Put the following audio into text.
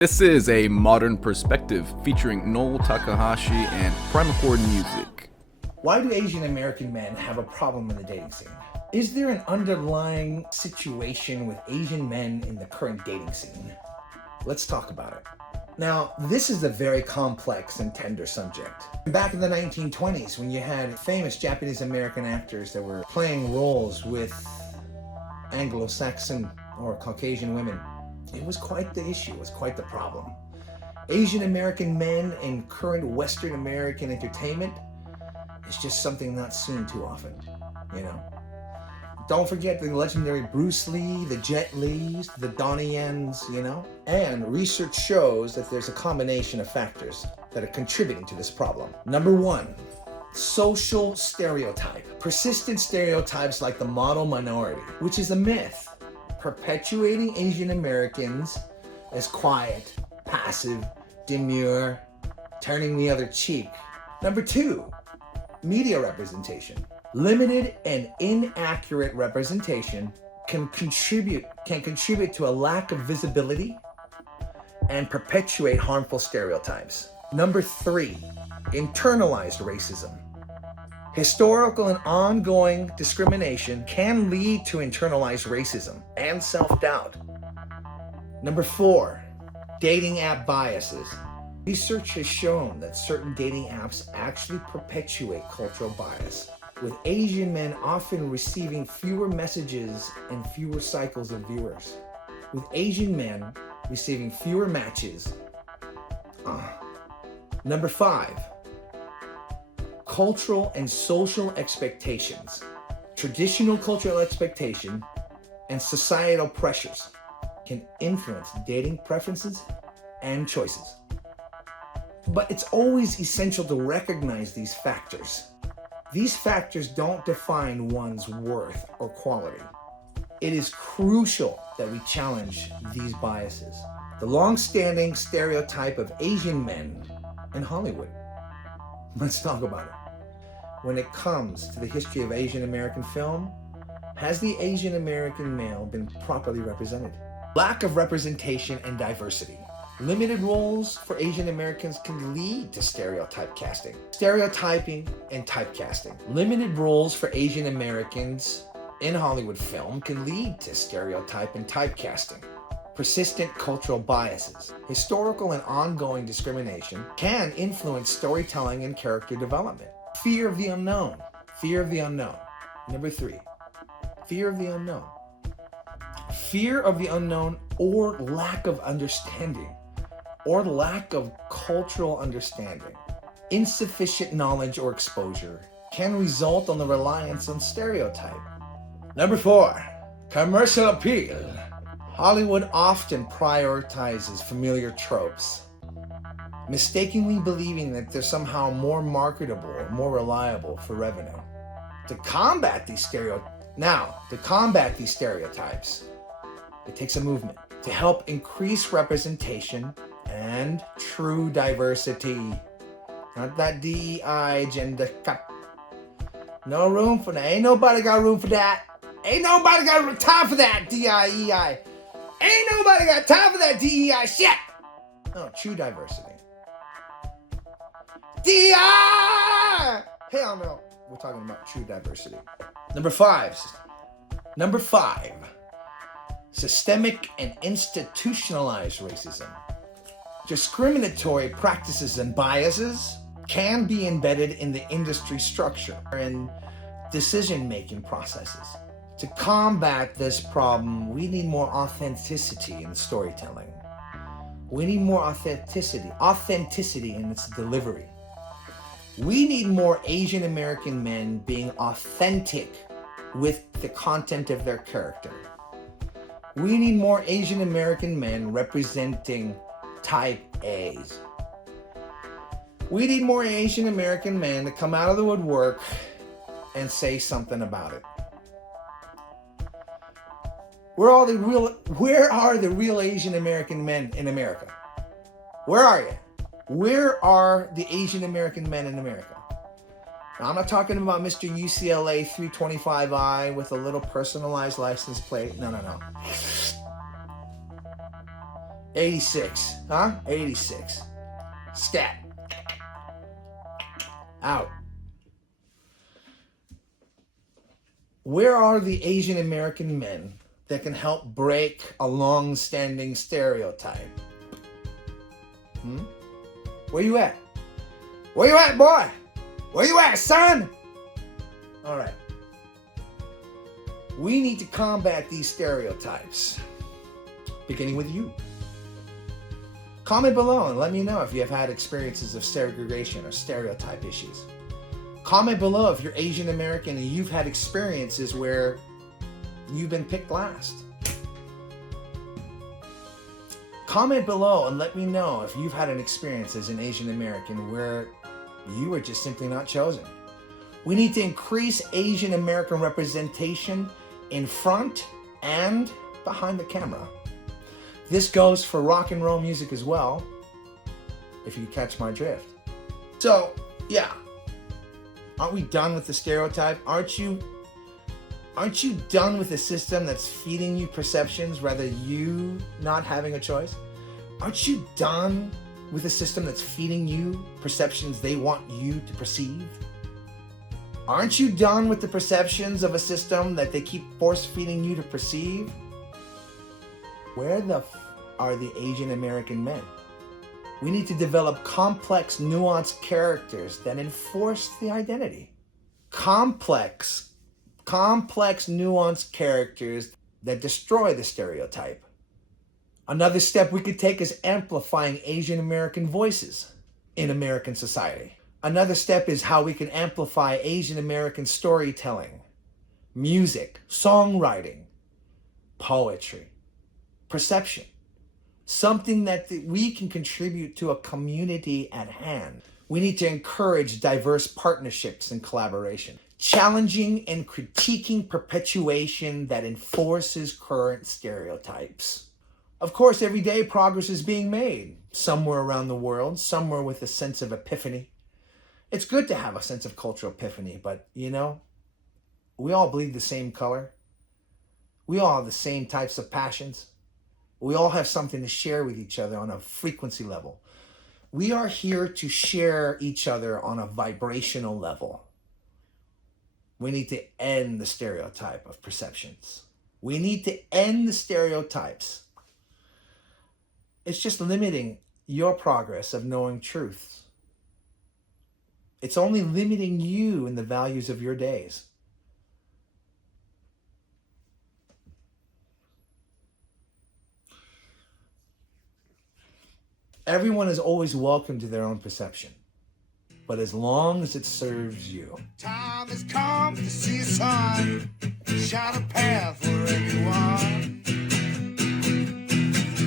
This is a modern perspective featuring Nohl Takahashi and primal chord music. Why do Asian American men have a problem in the dating scene? Is there an underlying situation with Asian men in the current dating scene? Let's talk about it. Now, this is a very complex and tender subject. Back in the 1920s, when you had famous Japanese American actors that were playing roles with Anglo-Saxon or Caucasian women, it was quite the issue, it was quite the problem. Asian American men in current Western American entertainment is just something not seen too often, you know? Don't forget the legendary Bruce Lee, the Jet Lis, the Donnie Yens, you know? And research shows that there's a combination of factors that are contributing to this problem. Number one, social stereotype. Persistent stereotypes like the model minority, which is a myth, perpetuating Asian Americans as quiet, passive, demure, turning the other cheek. Number two, media representation. Limited and inaccurate representation can contribute to a lack of visibility and perpetuate harmful stereotypes. Number three, internalized racism. Historical and ongoing discrimination can lead to internalized racism and self-doubt. Number four, dating app biases. Research has shown that certain dating apps actually perpetuate cultural bias, with Asian men often receiving fewer messages and fewer cycles of viewers. With Asian men receiving fewer matches. Number five, cultural and social expectations. Traditional cultural expectation and societal pressures can influence dating preferences and choices. But it's always essential to recognize these factors. These factors don't define one's worth or quality. It is crucial that we challenge these biases. The long-standing stereotype of Asian men in Hollywood. Let's talk about it. When it comes to the history of Asian American film, has the Asian American male been properly represented? Lack of representation and diversity. Limited roles for Asian Americans can lead to stereotype casting. Stereotyping and typecasting. Limited roles for Asian Americans in Hollywood film can lead to stereotype and typecasting. Persistent cultural biases. Historical and ongoing discrimination can influence storytelling and character development. Fear of the unknown. Fear of the unknown. Number three, fear of the unknown. Fear of the unknown or lack of understanding or lack of cultural understanding. Insufficient knowledge or exposure can result on the reliance on stereotype. Number four, commercial appeal. Hollywood often prioritizes familiar tropes, mistakenly believing that they're somehow more marketable or more reliable for revenue. To combat these stereotypes, it takes a movement to help increase representation and true diversity. Not that DEI agenda. No room for that. Ain't nobody got room for that. Ain't nobody got time for that DEI. Ain't nobody got time for that DEI shit. No, true diversity. DEI! Hell no. We're talking about true diversity. Number five. Systemic and institutionalized racism. Discriminatory practices and biases can be embedded in the industry structure and decision-making processes. To combat this problem, we need more authenticity in storytelling. We need more authenticity in its delivery. We need more Asian American men being authentic with the content of their character. We need more Asian American men representing type A's. We need more Asian American men to come out of the woodwork and say something about it. Where are the real Asian American men in America? Where are you? Where are the Asian American men in America? Now, I'm not talking about Mr. UCLA 325I with a little personalized license plate. No. 86, huh? 86. Scat. Out. Where are the Asian American men that can help break a long-standing stereotype? Where you at? Where you at, boy? Where you at, son? All right. We need to combat these stereotypes, beginning with you. Comment below and let me know if you have had experiences of segregation or stereotype issues. Comment below if you're Asian American and you've had experiences where you've been picked last. Comment below and let me know if you've had an experience as an Asian American where you were just simply not chosen. We need to increase Asian American representation in front and behind the camera. This goes for rock and roll music as well, if you catch my drift. So, yeah. Aren't we done with the stereotype? Aren't you done with the system that's feeding you perceptions rather you not having a choice? Aren't you done with a system that's feeding you perceptions they want you to perceive? Aren't you done with the perceptions of a system that they keep force-feeding you to perceive? Where the are the Asian American men? We need to develop complex, nuanced characters that enforce the identity. Complex, nuanced characters that destroy the stereotype. Another step we could take is amplifying Asian American voices in American society. Another step is how we can amplify Asian American storytelling, music, songwriting, poetry, perception. Something that we can contribute to a community at hand. We need to encourage diverse partnerships and collaboration, challenging and critiquing perpetuation that enforces current stereotypes. Of course, every day progress is being made, somewhere around the world, somewhere with a sense of epiphany. It's good to have a sense of cultural epiphany, but you know, we all bleed the same color. We all have the same types of passions. We all have something to share with each other on a frequency level. We are here to share each other on a vibrational level. We need to end the stereotype of perceptions. We need to end the stereotypes. It's just limiting your progress of knowing truth. It's only limiting you in the values of your days. Everyone is always welcome to their own perception, but as long as it serves you. Time has come to see a sign. Shine a